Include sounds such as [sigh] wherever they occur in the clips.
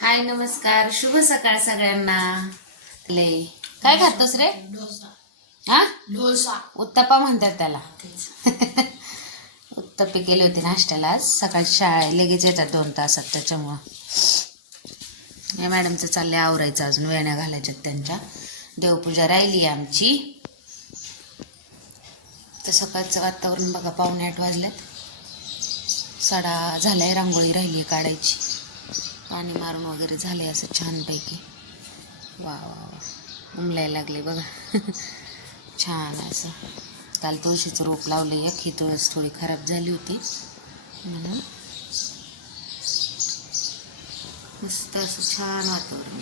हाय नमस्कार. शुभ सकाळ सगळ्यांना. ले. काय खातोस रे? डोसा हा? डोसा उत्तप्पा म्हणतात त्याला. उत्तप्पे केले होते नाश्त्याला आज. सकाळची शाळा लगेच येतात दोन तासात त्याच्यामुळं. या मॅडमचं चाललंय आवरायचं अजून वेण्या घालायच्यात त्यांच्या. देवपूजा राहिली आहे आमची. तर सकाळचं वातावरण बघा पावणे आठ वाजल्यात सडा झालाय रांगोळी राहिली आहे काढायची. पाणी मारून वगैरे झाले असं छानपैकी. वा वा वा. उमलायला लागले बघा. [laughs] छान असं. काल तुळशीचं रोप लावलं या ही तुळस थोडी खराब झाली होती. म्हणून मस्त असं छान वातावरण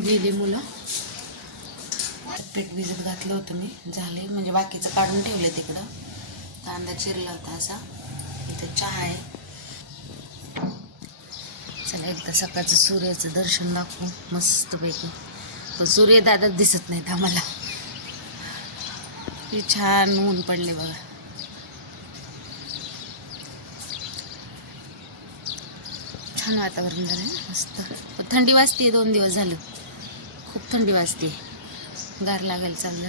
गेली मुलं. पीठ भिजत घातलं होतं मी. झाले म्हणजे बाकीचं काढून ठेवलं तिकडं. कांदा चिरला होता असा. इथं चहा आहे. चला एकदा सकाळचं सूर्याचं दर्शन दाखवू मस्तपैकी. पण सूर्य दादा दिसत नाहीत आम्हाला. ते छान ऊन पडले बघा. छान वातावरण झालं मस्त. पण थंडी वाजते दोन दिवस झालं. खूप थंडी वाजते गार लागायला चांगलं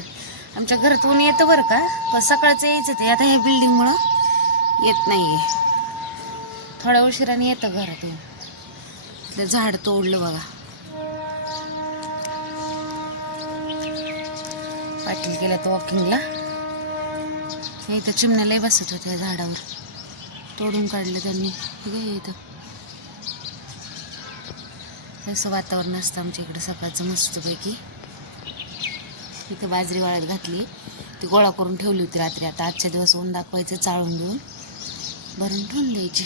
आमच्या घरात ऊन येतं बरं का? सकाळचं यायचं ते. आता ह्या बिल्डिंगमुळं येत नाही आहे थोड्या उशिराने येतं घरातून. ते झाड तोडलं बघा. पाटील गेलं तर वॉकिंगला इथं चिमण्यालाही बसत होत्या झाडावर. तोडून काढलं त्यांनी. इथं? असं वातावरण असतं आमच्या इकडं सकाळचं मस्तपैकी. इथं बाजरी वाळत घातली. ती गोळा करून ठेवली होती रात्री. आता आजच्या दिवस ऊन दाखवायचं चाळून घेऊन भरून ठेवून द्यायचे.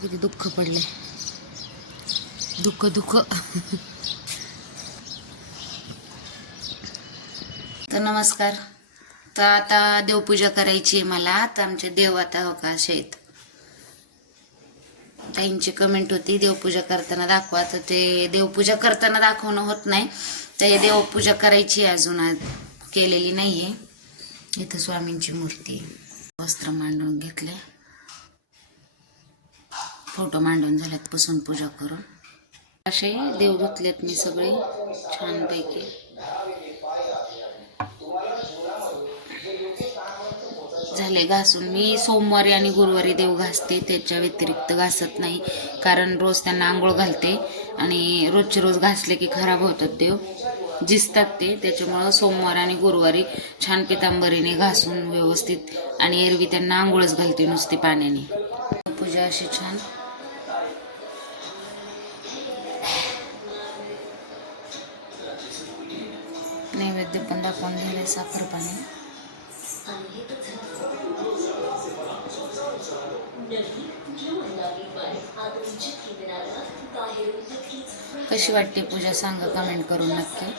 किती दुःख पडले. दुःख दुःख. तर नमस्कार. तर आता देवपूजा करायची आहे मला तर आमचे देव आता हो का आहेत. ताईंची कमेंट होती देवपूजा करताना दाखवा. तर ते देवपूजा करताना दाखवणं होत नाही. तर हे देवपूजा करायची आहे अजून आज केलेली नाही आहे इथं स्वामींची मूर्ती आहे. वस्त्र मांडून घेतले. फोटो मांडून झाल्यात पुसून पूजा करून. असे देव धुतलेत मी सगळे छानपैकी. झाले घासून. मी सोमवारी आणि गुरुवारी देव घासते त्याच्या व्यतिरिक्त घासत नाही. कारण रोज त्यांना आंघोळ घालते आणि रोजचे रोज घासले की खराब होतात देव. जिसतात ते. त्याच्यामुळं सोमवार आणि गुरुवारी छान पितांबरीने घासून व्यवस्थित आणि एरवी त्यांना आंघोळच घालते नुसती पाण्याने. पूजा अशी छान. नैवेद्य पण दाखवून दिले साखर पाणी कशी वाटते पूजा सांगा कमेंट करून नक्की.